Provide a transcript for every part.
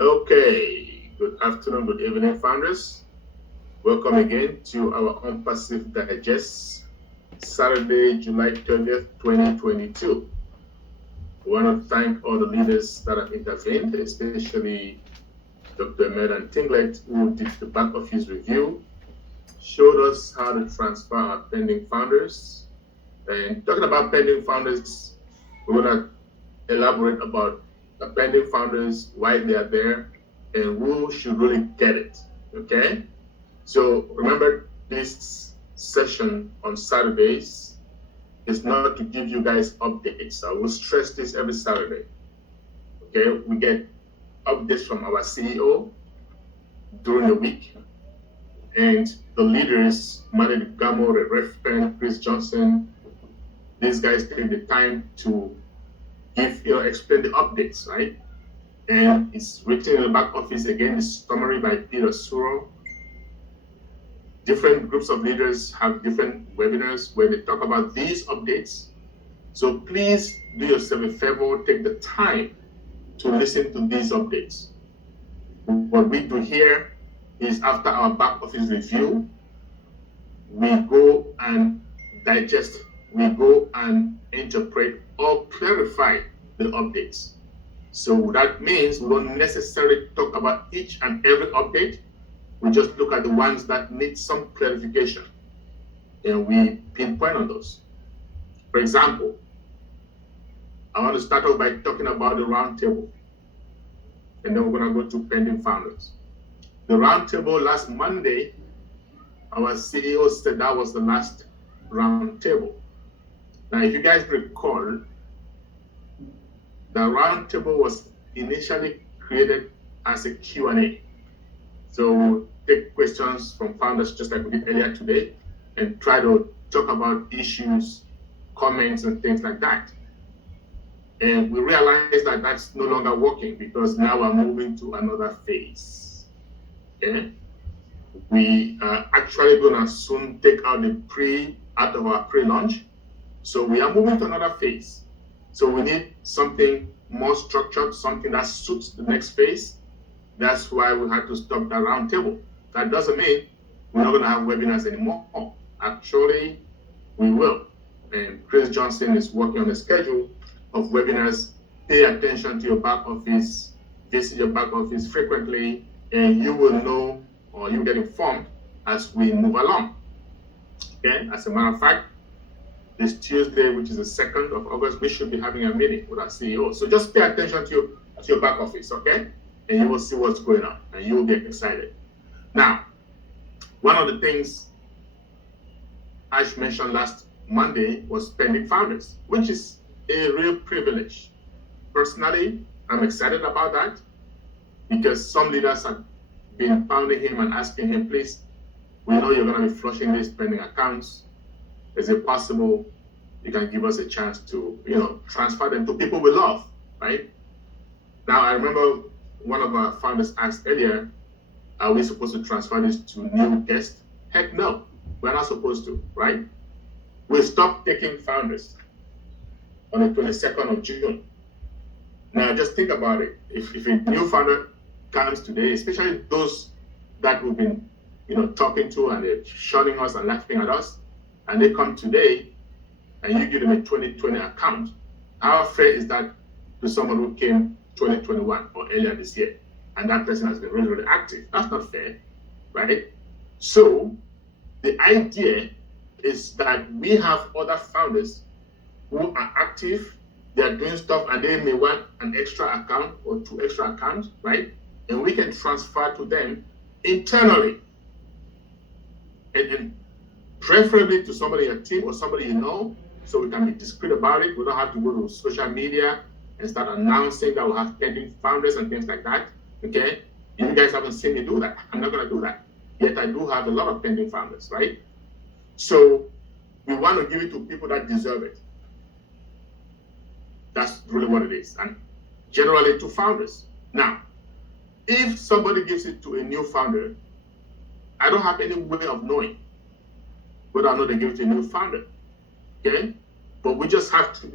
Okay, good afternoon, good evening, founders. Welcome again to our Onpassive Digest, Saturday, July 30th, 2022. We want to thank all the leaders that have intervened, especially Dr. Medan Tinglet, who did the back office review, showed us how to transfer our pending founders. And talking about pending founders, we're going to elaborate about the pending founders, why they are there, and who should really get it. Okay? So remember, this session on Saturdays is not to give you guys updates. I will stress this every Saturday. Okay? We get updates from our CEO during the week, and the leaders, Manny Gamo, the Refpen, Chris Johnson, these guys take the time to explain the updates, right? And it's written in the back office again, the summary by Peter Suro. Different groups of leaders have different webinars where they talk about these updates. So please do yourself a favor, take the time to listen to these updates. What we do here is after our back office review, we go and digest, we go and interpret or clarify the updates. So that means we don't necessarily talk about each and every update. We just look at the ones that need some clarification and we pinpoint on those. For example, I want to start off by talking about the roundtable, and then we're going to go to pending founders. The roundtable last Monday, our CEO said that was the last roundtable. Now, if you guys recall, the roundtable was initially created as a Q&A. So we'll take questions from founders just like we did earlier today and try to talk about issues, comments, and things like that. And we realized that that's no longer working because now we're moving to another phase. Okay? We are actually going to soon take out out of our pre-launch. So we are moving to another phase. So we need something more structured, something that suits the next phase. That's why we had to stop the roundtable. That doesn't mean we're not going to have webinars anymore. Actually, we will. And Chris Johnson is working on a schedule of webinars. Pay attention to your back office, visit your back office frequently, and you will know or you get informed as we move along. Okay, as a matter of fact, this Tuesday, which is the 2nd of August, we should be having a meeting with our CEO. So just pay attention to your back office, okay? And you will see what's going on, and you will get excited. Now, one of the things Ash mentioned last Monday was pending founders, which is a real privilege. Personally, I'm excited about that because some leaders have been pounding him and asking him, please, we know you're going to be flushing these pending accounts. Is it possible you can give us a chance to, transfer them to people we love, right? Now, I remember one of our founders asked earlier, are we supposed to transfer this to new guests? Heck no, we're not supposed to, right? We stopped taking founders on the 22nd of June. Now, just think about it. If a new founder comes today, especially those that we've been, talking to and they're shunning us and laughing at us, and they come today and you give them a 2020 account, how fair is that to someone who came 2021 or earlier this year and that person has been really, really active? That's not fair, right? So the idea is that we have other founders who are active, they are doing stuff, and they may want an extra account or 2 extra accounts, right? And we can transfer to them internally. And preferably to somebody in your team or somebody you know, so we can be discreet about it. We don't have to go to social media and start announcing that we'll have pending founders and things like that, okay? You guys haven't seen me do that. I'm not gonna do that. Yet I do have a lot of pending founders, right? So we want to give it to people that deserve it. That's really what it is. And generally to founders. Now, if somebody gives it to a new founder, I don't have any way of knowing whether or not they give it to a new founder. Okay? But we just have to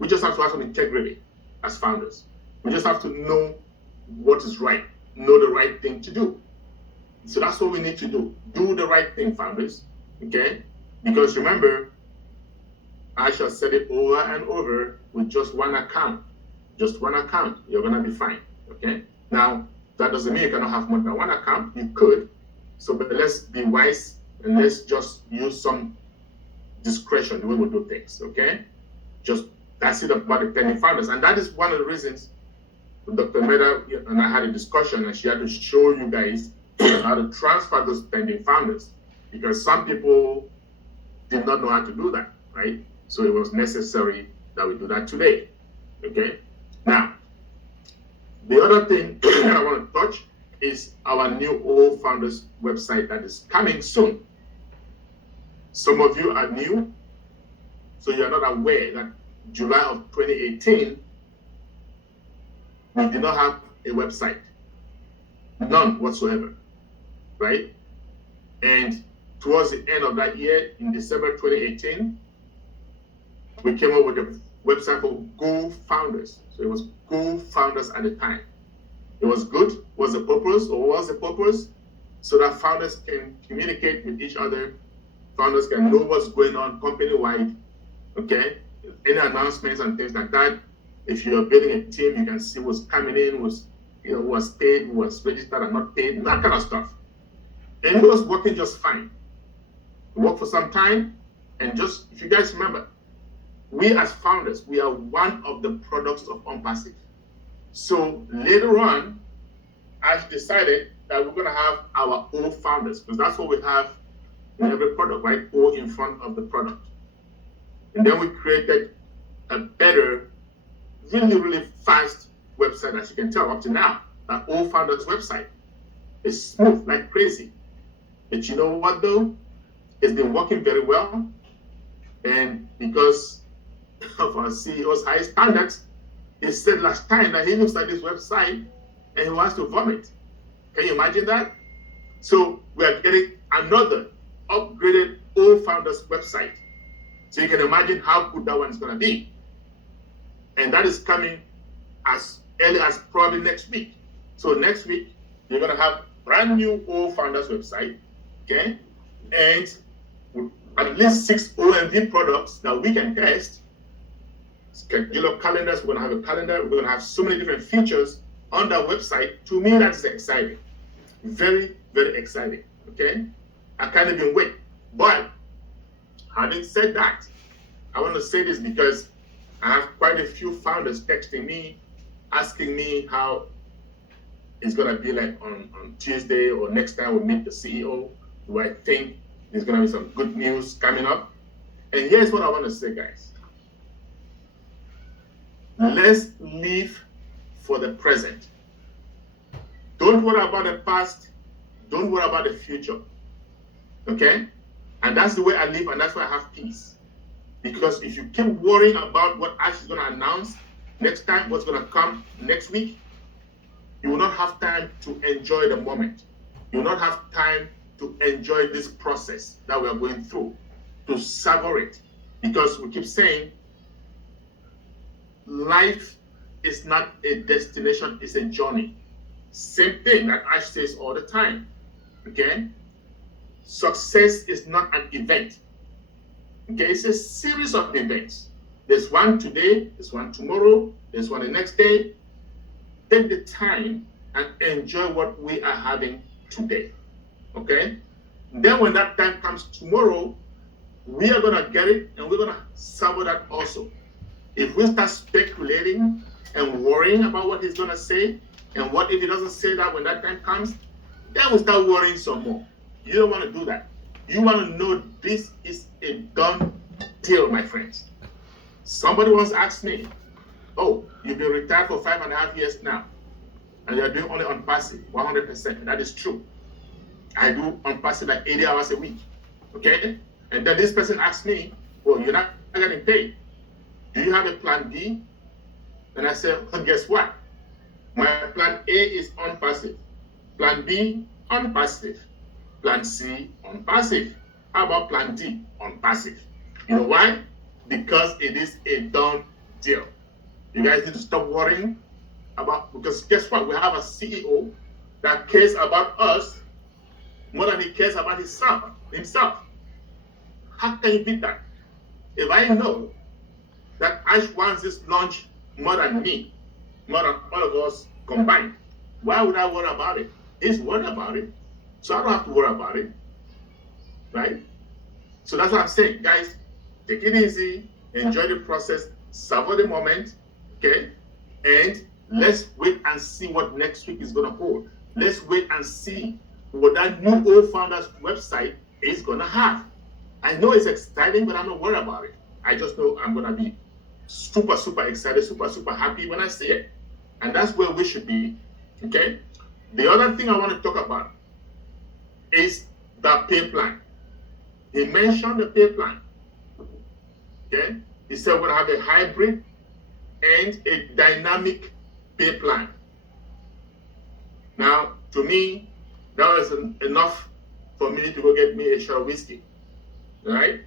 have some integrity as founders. We just have to know what is right, know the right thing to do. So that's what we need to do. Do the right thing, founders. Okay? Because remember, I shall set it over and over with just one account. Just one account. You're going to be fine. Okay? Now, that doesn't mean you cannot have more than one account. You could. So, but let's be wise and let's just use some discretion the way we do things. Okay? Just that's it about the pending founders. And that is one of the reasons Dr. Meda and I had a discussion, and she had to show you guys how to transfer those pending founders, because some people did not know how to do that, right? So it was necessary that we do that today. Okay. Now, the other thing that I want to touch is our new O Founders website that is coming soon. Some of you are new, so you're not aware that July of 2018, we did not have a website, none whatsoever, right? And towards the end of that year, in December 2018, we came up with a website for Go Founders. So it was Go Founders at the time. It was good. Was the purpose, or was the purpose? So that founders can communicate with each other. Founders can know what's going on company-wide, okay? Any announcements and things like that. If you're building a team, you can see what's coming in, who was paid, who was registered and not paid, that kind of stuff. And it was working just fine. It worked for some time, and just, if you guys remember, we as founders, we are one of the products of Onpassive. So later on, I decided that we're going to have our O founders, because that's what we have in every product, right? O in front of the product. And then we created a better, really, really fast website, as you can tell up to now. That O Founders website is smooth like crazy. But you know what though? It's been working very well. And because of our CEO's high standards, he said last time that he looks at this website and he wants to vomit. Can you imagine that? So we are getting another upgraded O Founders website. So you can imagine how good that one is going to be. And that is coming as early as probably next week. So next week, you're going to have brand new O Founders website, okay? And with at least 6 OMV products that we can test. Schedule calendars, we're going to have a calendar. We're going to have so many different features on that website. To me, that's exciting. Very, very exciting, okay? I can't even wait. But having said that, I want to say this because I have quite a few founders texting me, asking me how it's going to be like on Tuesday or next time we meet the CEO. Do I think there's going to be some good news coming up? And here's what I want to say, guys. Let's live for the present. Don't worry about the past. Don't worry about the future. Okay? And that's the way I live, and that's why I have peace. Because if you keep worrying about what Ash is going to announce next time, what's going to come next week, you will not have time to enjoy the moment. You will not have time to enjoy this process that we are going through, to savor it. Because we keep saying, life is not a destination, it's a journey. Same thing that Ash says all the time. Okay? Success is not an event. Okay, it's a series of events. There's one today, there's one tomorrow, there's one the next day. Take the time and enjoy what we are having today. Okay? And then when that time comes tomorrow, we are going to get it and we're going to savor that also. If we start speculating and worrying about what he's going to say, and what if he doesn't say that when that time comes, then we start worrying some more. You don't want to do that. You want to know this is a done deal, my friends. Somebody once asked me, oh, you've been retired for 5.5 years now, and you're doing only Onpassive, 100%. That is true. I do Onpassive like 80 hours a week, okay? And then this person asked me, well, you're not getting paid. Do you have a plan B? And I said, well, guess what? My plan A is Onpassive. Plan B, Onpassive. Plan C, Onpassive. How about plan D, Onpassive? You know why? Because it is a done deal. You guys need to stop worrying because guess what? We have a CEO that cares about us more than he cares about himself. How can you beat that? If I know that Ash wants this launch more than me, more than all of us combined, why would I worry about it? He's worried about it, so I don't have to worry about it, right? So that's what I'm saying, guys. Take it easy, enjoy the process, savor the moment, okay? And let's wait and see what next week is going to hold. Let's wait and see what that new Old Founders website is going to have. I know it's exciting, but I'm not worried about it. I just know I'm going to be super, super excited, super, super happy when I see it. And that's where we should be, okay? The other thing I want to talk about is the pay plan. He mentioned the pay plan, okay? He said we're going to have a hybrid and a dynamic pay plan. Now, to me, that was enough for me to go get me a shot of whiskey, right?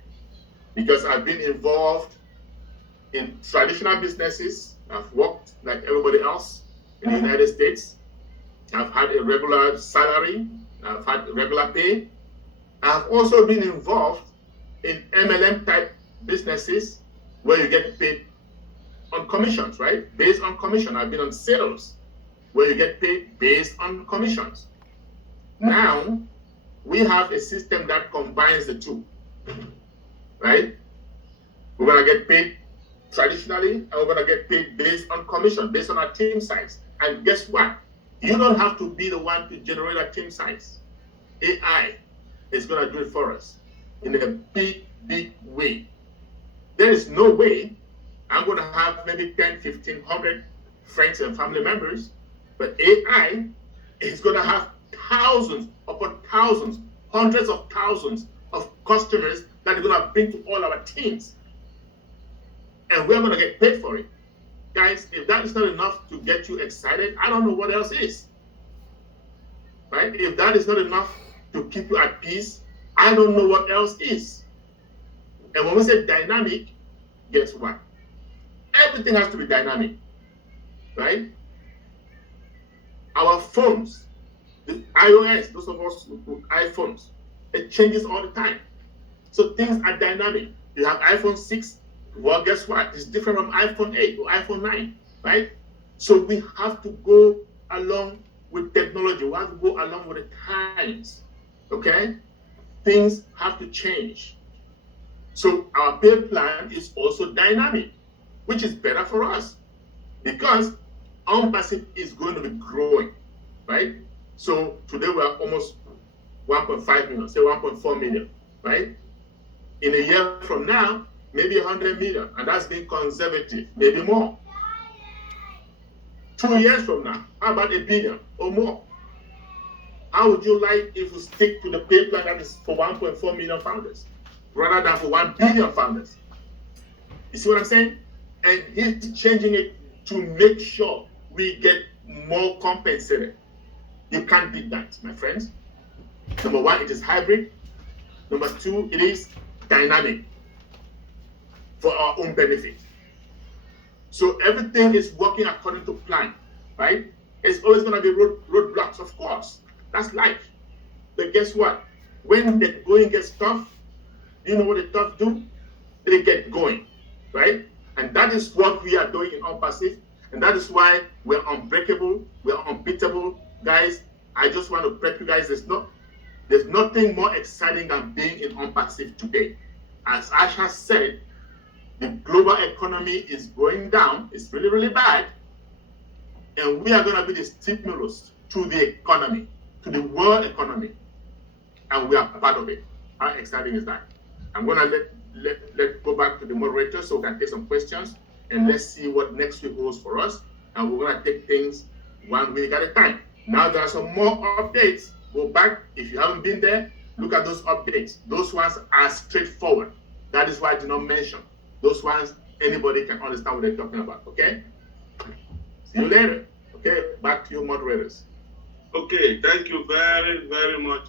Because I've been involved in traditional businesses. I've worked like everybody else in the United States. I've had a regular salary. I've had regular pay. I've also been involved in MLM type businesses where you get paid on commissions, right? Based on commission. I've been on sales where you get paid based on commissions. Now, we have a system that combines the two, right? We're going to get paid traditionally, and we're going to get paid based on commission, based on our team size. And guess what? You don't have to be the one to generate a team size. AI is going to do it for us in a big, big way. There is no way I'm going to have maybe 10, 15, 100 friends and family members, but AI is going to have thousands upon thousands, hundreds of thousands of customers that are going to bring to all our teams. And we're going to get paid for it. Guys, if that is not enough to get you excited, I don't know what else is. Right? If that is not enough to keep you at peace, I don't know what else is. And when we say dynamic, guess what? Everything has to be dynamic. Right? Our phones, the iOS, those of us with iPhones, it changes all the time. So things are dynamic. You have iPhone 6, well, guess what? It's different from iPhone 8 or iPhone 9, right? So we have to go along with technology. We have to go along with the times, okay? Things have to change. So our pay plan is also dynamic, which is better for us because Onpassive is going to be growing, right? So today we are almost 1.5 million, say 1.4 million, right? In a year from now, maybe 100 million, and that's being conservative, maybe more. 2 years from now, how about 1 billion or more? How would you like if we stick to the pay plan that is for 1.4 million founders rather than for 1 billion founders? You see what I'm saying? And he's changing it to make sure we get more compensated. You can't beat that, my friends. Number one, it is hybrid. Number two, it is dynamic for our own benefit. So everything is working according to plan, right? It's always going to be roadblocks, of course. That's life. But guess what? When the going gets tough, you know what the tough do? They get going, right? And that is what we are doing in Onpassive. And that is why we're unbreakable, we're unbeatable. Guys, I just want to prep you guys. There's nothing more exciting than being in Onpassive today. As Ash has said, the global economy is going down. It's really, really bad. And we are going to be the stimulus to the economy, to the world economy. And we are part of it. How exciting is that? I'm going to let go back to the moderator so we can take some questions. And let's see what next week holds for us. And we're going to take things 1 week at a time. Now there are some more updates. Go back. If you haven't been there, look at those updates. Those ones are straightforward. That is why I did not mention. Those ones, anybody can understand what they're talking about, okay? See you later. Okay, back to you moderators. Okay, thank you very, very much.